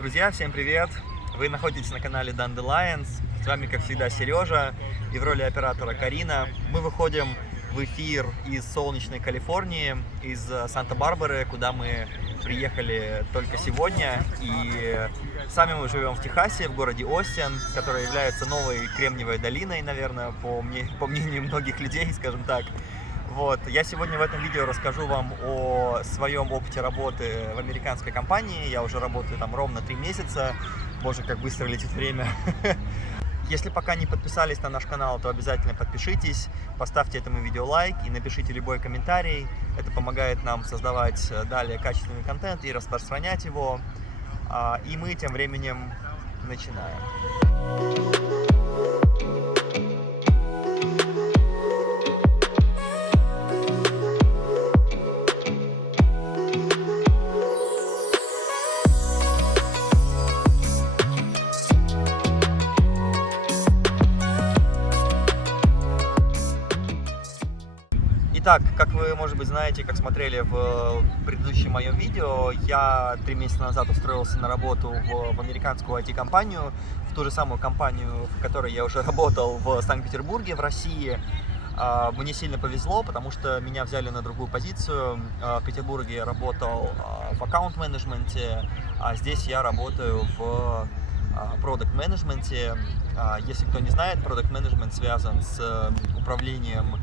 Друзья, всем привет! Вы находитесь на канале Dandelions. С вами, как всегда, Сережа и в роли оператора Карина. Мы выходим в эфир из солнечной Калифорнии, из Санта-Барбары, куда мы приехали только сегодня. И сами мы живем в Техасе, в городе Остин, который является новой Кремниевой долиной, наверное, по мнению многих людей, скажем так. Вот. Я сегодня в этом видео расскажу вам о своем опыте работы в американской компании. Я уже работаю там ровно 3 месяца. Боже, как быстро летит время. Если пока не подписались на наш канал, то обязательно подпишитесь, поставьте этому видео лайк и напишите любой комментарий. Это помогает нам создавать далее качественный контент и распространять его. И мы тем временем начинаем. Итак, как вы, может быть, знаете, как смотрели в предыдущем моем видео, я 3 месяца назад устроился на работу в американскую IT-компанию, в ту же самую компанию, в которой я уже работал в Санкт-Петербурге, в России. Мне сильно повезло, потому что меня взяли на другую позицию. В Петербурге я работал в аккаунт-менеджменте, а здесь я работаю в продакт-менеджменте. Если кто не знает, продакт-менеджмент связан с управлением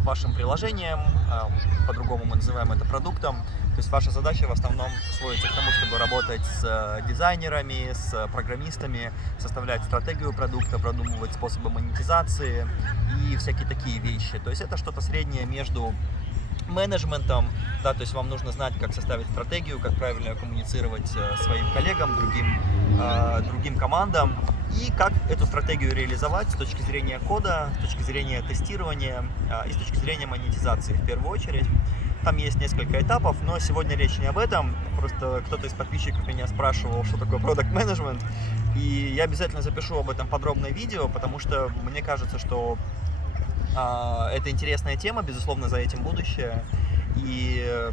вашим приложением, по-другому мы называем это продуктом. То есть ваша задача в основном сводится к тому, чтобы работать с дизайнерами, с программистами, составлять стратегию продукта, продумывать способы монетизации и всякие такие вещи. То есть это что-то среднее между менеджментом, да, то есть вам нужно знать, как составить стратегию, как правильно коммуницировать своим коллегам, другим командам, и как эту стратегию реализовать с точки зрения кода, с точки зрения тестирования и с точки зрения монетизации в первую очередь. Там есть несколько этапов, но сегодня речь не об этом. Просто кто-то из подписчиков меня спрашивал, что такое product management, и я обязательно запишу об этом подробное видео, потому что мне кажется, что это интересная тема, безусловно, за этим будущее. И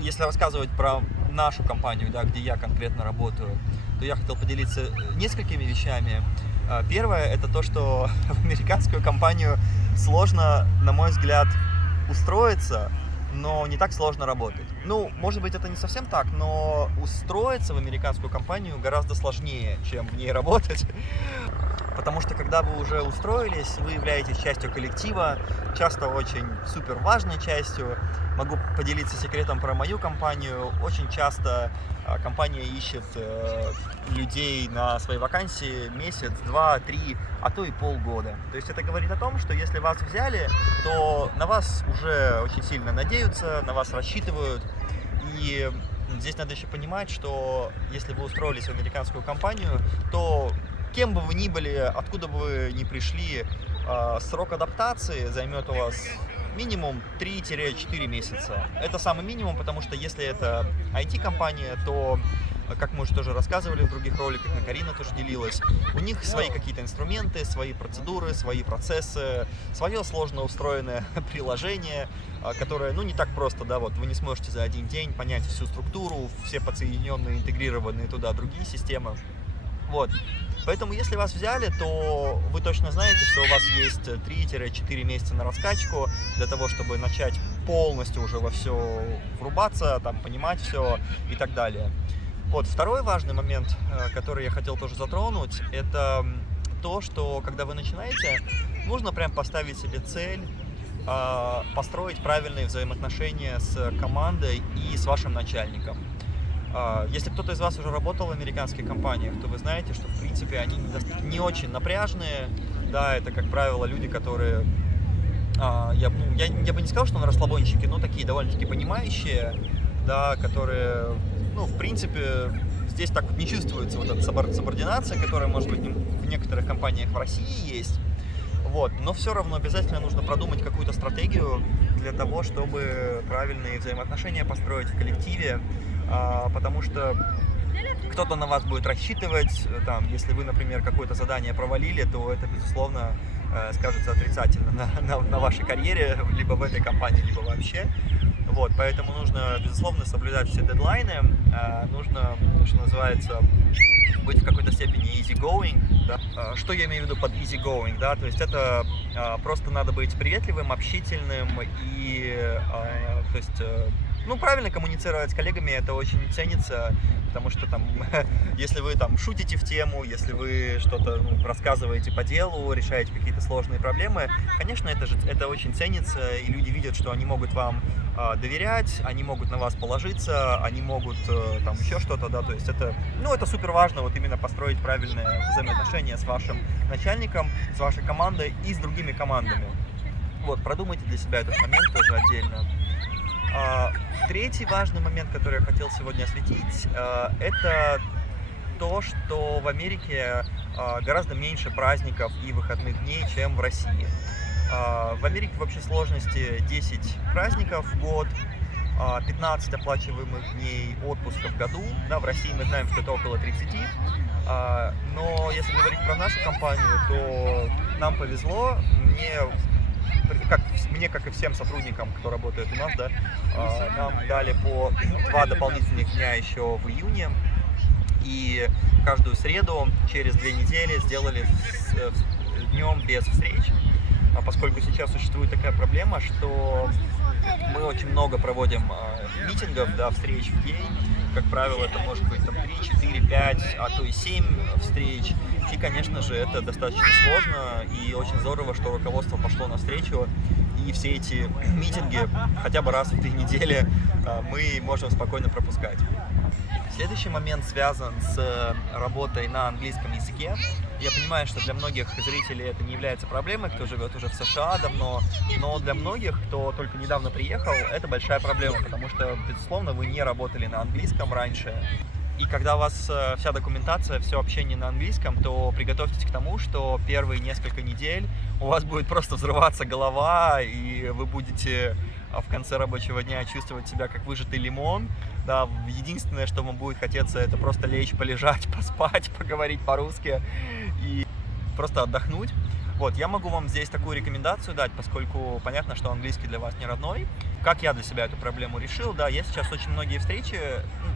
если рассказывать про нашу компанию, да, где я конкретно работаю, то я хотел поделиться несколькими вещами. Первое – это то, что в американскую компанию сложно, на мой взгляд, устроиться, но не так сложно работать. Ну, может быть, это не совсем так, но устроиться в американскую компанию гораздо сложнее, чем в ней работать. Потому что, когда вы уже устроились, вы являетесь частью коллектива, часто очень супер важной частью. Могу поделиться секретом про мою компанию. Очень часто компания ищет людей на свои вакансии месяц, 2, 3, а то и полгода. То есть это говорит о том, что если вас взяли, то на вас уже очень сильно надеются, на вас рассчитывают. И здесь надо еще понимать, что если вы устроились в американскую компанию, то кем бы вы ни были, откуда бы вы ни пришли, срок адаптации займет у вас минимум 3-4 месяца. Это самый минимум, потому что если это IT-компания, то, как мы уже тоже рассказывали в других роликах, Карина тоже делилась, у них свои какие-то инструменты, свои процедуры, свои процессы, свое сложно устроенное приложение, которое, ну, не так просто, да, вот вы не сможете за один день понять всю структуру, все подсоединенные, интегрированные туда другие системы. Вот. Поэтому, если вас взяли, то вы точно знаете, что у вас есть 3-4 месяца на раскачку для того, чтобы начать полностью уже во все врубаться, там, понимать все и так далее. Вот. Второй важный момент, который я хотел тоже затронуть, это то, что когда вы начинаете, нужно прям поставить себе цель, построить правильные взаимоотношения с командой и с вашим начальником. Если кто-то из вас уже работал в американских компаниях, то вы знаете, что в принципе они не очень напряжные. Да, это, как правило, люди, которые, я бы не сказал, что на расслабончики, но такие довольно-таки понимающие, да, которые, ну, в принципе, здесь так вот не чувствуется вот эта субординация, которая, может быть, в некоторых компаниях в России есть. Вот. Но все равно обязательно нужно продумать какую-то стратегию для того, чтобы правильные взаимоотношения построить в коллективе, потому что кто-то на вас будет рассчитывать, там, если вы, например, какое-то задание провалили, то это, безусловно, скажется отрицательно на вашей карьере, либо в этой компании, либо вообще. Вот, поэтому нужно, безусловно, соблюдать все дедлайны, нужно, что называется, быть в какой-то степени easygoing, да. Что я имею в виду под easygoing, да, то есть это просто надо быть приветливым, общительным и, то есть, ну, правильно коммуницировать с коллегами, это очень ценится, потому что там, если вы там шутите в тему, если вы что-то рассказываете по делу, решаете какие-то сложные проблемы, конечно, это очень ценится, и люди видят, что они могут вам доверять, они могут на вас положиться, они могут там еще что-то, да, то есть это, ну, это супер важно, вот именно построить правильные взаимоотношения с вашим начальником, с вашей командой и с другими командами. Вот, продумайте для себя этот момент тоже отдельно. Третий важный момент, который я хотел сегодня осветить, это то, что в Америке гораздо меньше праздников и выходных дней, чем в России. В Америке в общей сложности 10 праздников в год, 15 оплачиваемых дней отпуска в году. Да, в России мы знаем, что это около 30. Но если говорить про нашу компанию, то нам повезло. Мне, как и всем сотрудникам, кто работает у нас, да, нам дали по 2 дополнительных дня еще в июне. И каждую среду через 2 недели сделали днем без встреч. Поскольку сейчас существует такая проблема, что мы очень много проводим митингов, да, встреч в день. Как правило, это может быть там 3, 4, 5, а то и 7 встреч. И, конечно же, это достаточно сложно, и очень здорово, что руководство пошло навстречу, и все эти митинги хотя бы раз в 2 недели мы можем спокойно пропускать. Следующий момент связан с работой на английском языке. Я понимаю, что для многих зрителей это не является проблемой, кто живет уже в США давно, но для многих, кто только недавно приехал, это большая проблема, потому что, безусловно, вы не работали на английском раньше. И когда у вас вся документация, все общение на английском, то приготовьтесь к тому, что первые несколько недель у вас будет просто взрываться голова, и вы будете в конце рабочего дня чувствовать себя как выжатый лимон. Да, единственное, что вам будет хотеться, это просто лечь, полежать, поспать, поговорить по-русски и просто отдохнуть. Вот, я могу вам здесь такую рекомендацию дать, поскольку понятно, что английский для вас не родной. Как я для себя эту проблему решил, да, есть сейчас очень многие встречи,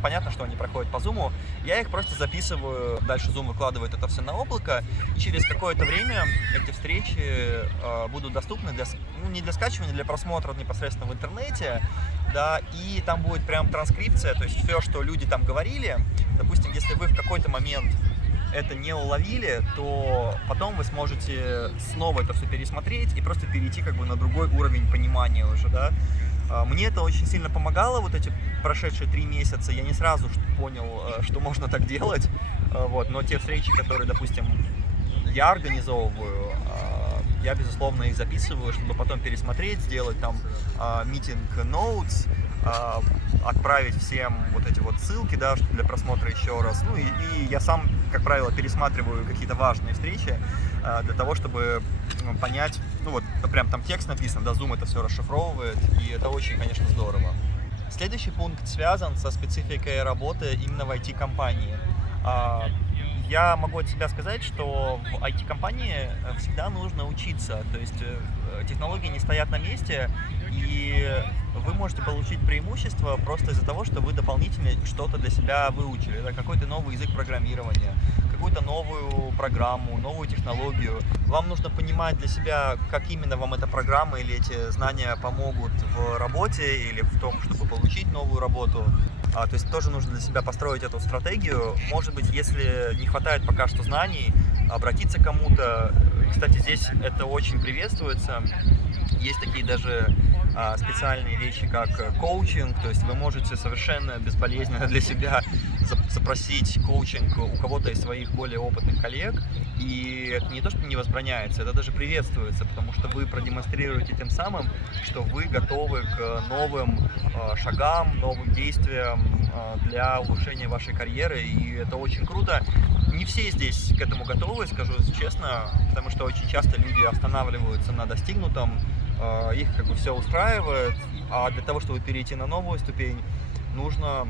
понятно, что они проходят по Zoom, я их просто записываю, дальше Zoom выкладывает это все на облако, и через какое-то время эти встречи будут доступны не для скачивания, для просмотра непосредственно в интернете, да, и там будет прям транскрипция, то есть все, что люди там говорили, допустим, если вы в какой-то момент это не уловили, то потом вы сможете снова это все пересмотреть и просто перейти как бы на другой уровень понимания уже, да. Мне это очень сильно помогало, вот эти прошедшие 3 месяца, я не сразу понял, что можно так делать, вот, но те встречи, которые, допустим, я организовываю, я, безусловно, их записываю, чтобы потом пересмотреть, сделать там meeting notes, отправить всем вот эти вот ссылки, да, для просмотра еще раз. Ну и я сам, как правило, пересматриваю какие-то важные встречи для того, чтобы понять, ну вот прям там текст написан, да, Zoom это все расшифровывает, и это очень, конечно, здорово. Следующий пункт связан со спецификой работы именно в IT-компании. Я могу от себя сказать, что в IT-компании всегда нужно учиться, то есть технологии не стоят на месте, и вы можете получить преимущество просто из-за того, что вы дополнительно что-то для себя выучили, да, какой-то новый язык программирования, какую-то новую программу, новую технологию. Вам нужно понимать для себя, как именно вам эта программа или эти знания помогут в работе или в том, чтобы получить новую работу. То есть тоже нужно для себя построить эту стратегию. Может быть, если не хватает пока что знаний, обратиться к кому-то. Кстати, здесь это очень приветствуется. Есть такие даже специальные вещи, как коучинг, то есть вы можете совершенно безболезненно для себя запросить коучинг у кого-то из своих более опытных коллег, и это не то, что не возбраняется, это даже приветствуется, потому что вы продемонстрируете тем самым, что вы готовы к новым шагам, новым действиям для улучшения вашей карьеры, и это очень круто. Не все здесь к этому готовы, скажу честно, потому что очень часто люди останавливаются на достигнутом, их как бы все устраивает, а для того, чтобы перейти на новую ступень, нужно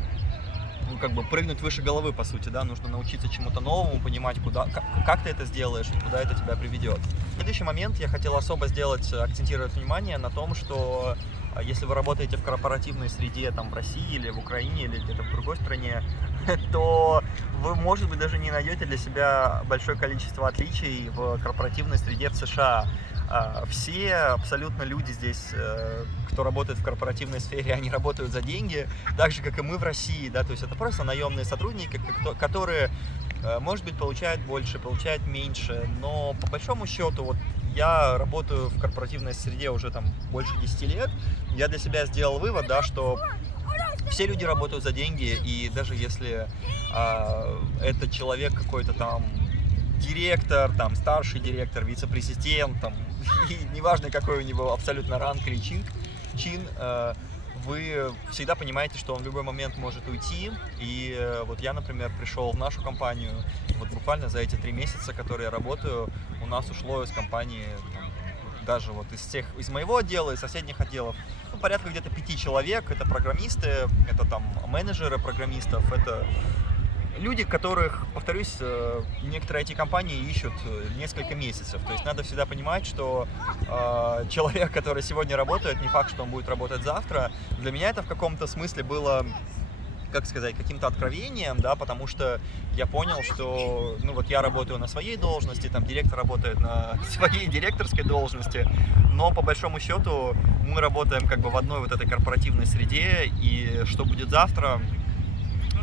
ну, как бы прыгнуть выше головы, по сути, да, нужно научиться чему-то новому, понимать, куда, как ты это сделаешь и куда это тебя приведет. Следующий момент я хотел особо сделать, акцентировать внимание на том, что если вы работаете в корпоративной среде, там, в России или в Украине или где-то в другой стране, то вы, может быть, даже не найдете для себя большое количество отличий в корпоративной среде в США. Все абсолютно люди здесь, кто работает в корпоративной сфере, они работают за деньги, так же, как и мы в России, да, то есть это просто наемные сотрудники, которые, может быть, получают больше, получают меньше, но по большому счету, вот я работаю в корпоративной среде уже там больше 10 лет, я для себя сделал вывод, да, что все люди работают за деньги, и даже если это человек какой-то там директор, там, старший директор, вице-президент, там, и неважно, какой у него абсолютно ранг или чин, вы всегда понимаете, что он в любой момент может уйти. И вот я, например, пришел в нашу компанию, вот буквально за эти 3 месяца, которые я работаю, у нас ушло из компании, там, даже вот из моего отдела, из соседних отделов, ну, порядка где-то 5 человек. Это программисты, это там менеджеры программистов, это люди, которых, повторюсь, некоторые IT-компании ищут несколько месяцев. То есть надо всегда понимать, что человек, который сегодня работает, не факт, что он будет работать завтра. Для меня это в каком-то смысле было, как сказать, каким-то откровением, да, потому что я понял, что, ну, вот я работаю на своей должности, там директор работает на своей директорской должности, но по большому счету мы работаем как бы в одной вот этой корпоративной среде, и что будет завтра,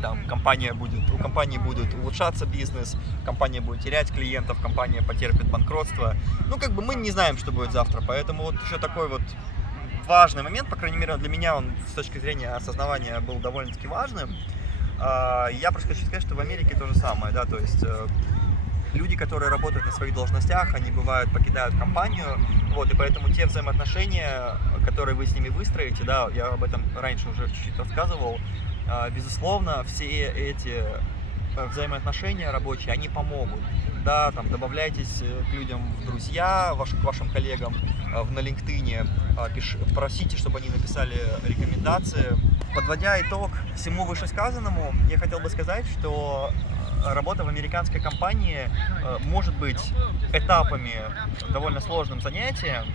там, у компании будет улучшаться бизнес, компания будет терять клиентов, компания потерпит банкротство. Ну, как бы мы не знаем, что будет завтра, поэтому вот еще такой вот важный момент, по крайней мере, для меня он с точки зрения осознавания был довольно-таки важным. Я просто хочу сказать, что в Америке то же самое, да, то есть люди, которые работают на своих должностях, они бывают покидают компанию, вот, и поэтому те взаимоотношения, которые вы с ними выстроите, да, я об этом раньше уже чуть-чуть рассказывал, безусловно, все эти взаимоотношения рабочие, они помогут. Да, там, добавляйтесь к людям в друзья, к вашим коллегам на LinkedIn, просите, чтобы они написали рекомендации. Подводя итог всему вышесказанному, я хотел бы сказать, что работа в американской компании может быть этапами довольно сложным занятием.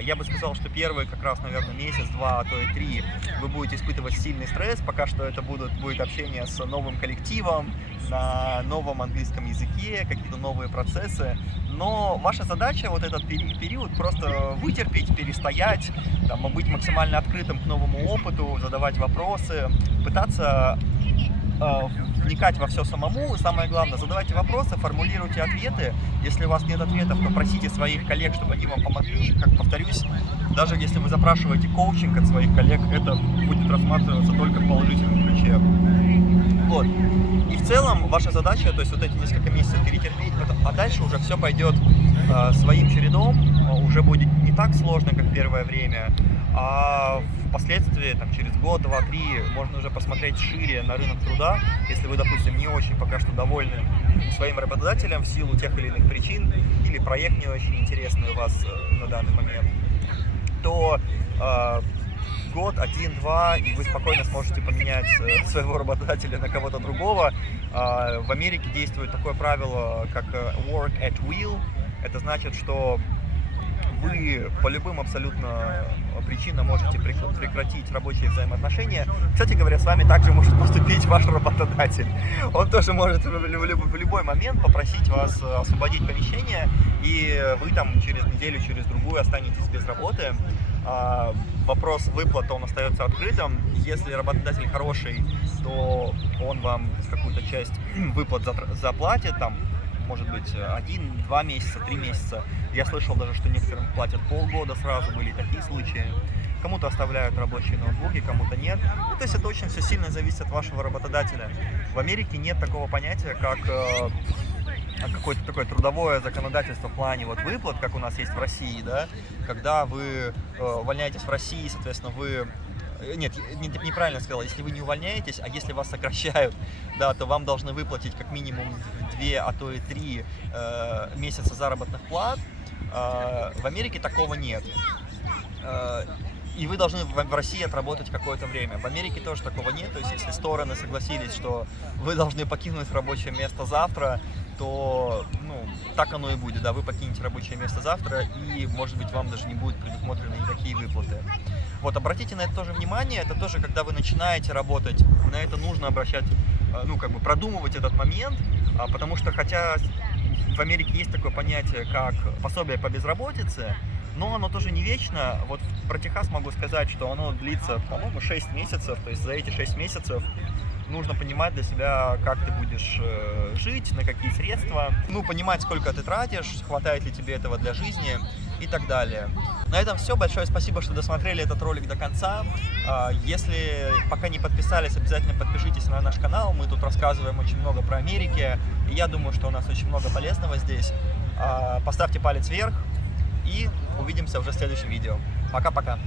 Я бы сказал, что первые как раз, наверное, месяц, 2, а то и 3 вы будете испытывать сильный стресс, пока что это будет общение с новым коллективом, на новом английском языке, какие-то новые процессы. Но ваша задача вот этот период просто вытерпеть, перестоять, там, быть максимально открытым к новому опыту, задавать вопросы, пытаться вникать во все самому. Самое главное, задавайте вопросы, формулируйте ответы. Если у вас нет ответов, то просите своих коллег, чтобы они вам помогли. Как повторюсь, даже если вы запрашиваете коучинг от своих коллег, это будет рассматриваться только в положительном ключе. Вот. И в целом ваша задача, то есть вот эти несколько месяцев перетерпеть, а дальше уже все пойдет своим чередом, уже будет не так сложно, как первое время, а впоследствии, там, через год, 2, 3, можно уже посмотреть шире на рынок труда, если вы, допустим, не очень пока что довольны своим работодателем в силу тех или иных причин, или проект не очень интересный у вас на данный момент, то год, 1-2, и вы спокойно сможете поменять своего работодателя на кого-то другого. В Америке действует такое правило, как work at will. Это значит, что вы по любым абсолютно причинам можете прекратить рабочие взаимоотношения. Кстати говоря, с вами также может поступить ваш работодатель. Он тоже может в любой момент попросить вас освободить помещение, и вы там через неделю, через другую останетесь без работы. Вопрос выплат, он остается открытым. Если работодатель хороший, то он вам какую-то часть выплат заплатит, там, может быть, 1-2 месяца, 3 месяца. Я слышал даже, что некоторым платят полгода сразу, были такие случаи. Кому-то оставляют рабочие ноутбуки, кому-то нет. Ну, то есть это очень все сильно зависит от вашего работодателя. В Америке нет такого понятия, как какое-то такое трудовое законодательство в плане вот выплат, как у нас есть в России, да, когда вы увольняетесь в России, соответственно, вы... Нет, неправильно сказал, если вы не увольняетесь, а если вас сокращают, да, то вам должны выплатить как минимум 2, а то и 3 месяца заработных плат. В Америке такого нет. и вы должны в России отработать какое-то время. В Америке тоже такого нет, то есть если стороны согласились, что вы должны покинуть рабочее место завтра, то, ну, так оно и будет, да, вы покинете рабочее место завтра, и, может быть, вам даже не будут предусмотрены никакие выплаты. Вот, обратите на это тоже внимание, это тоже, когда вы начинаете работать, на это нужно обращать, ну, как бы продумывать этот момент, потому что, хотя в Америке есть такое понятие, как пособие по безработице, но оно тоже не вечно. Вот про Техас могу сказать, что оно длится, по-моему, 6 месяцев, то есть за эти 6 месяцев нужно понимать для себя, как ты будешь жить, на какие средства, ну, понимать, сколько ты тратишь, хватает ли тебе этого для жизни и так далее. На этом все. Большое спасибо, что досмотрели этот ролик до конца. Если пока не подписались, обязательно подпишитесь на наш канал. Мы тут рассказываем очень много про Америку, и я думаю, что у нас очень много полезного здесь. Поставьте палец вверх и увидимся уже в следующем видео. Пока-пока.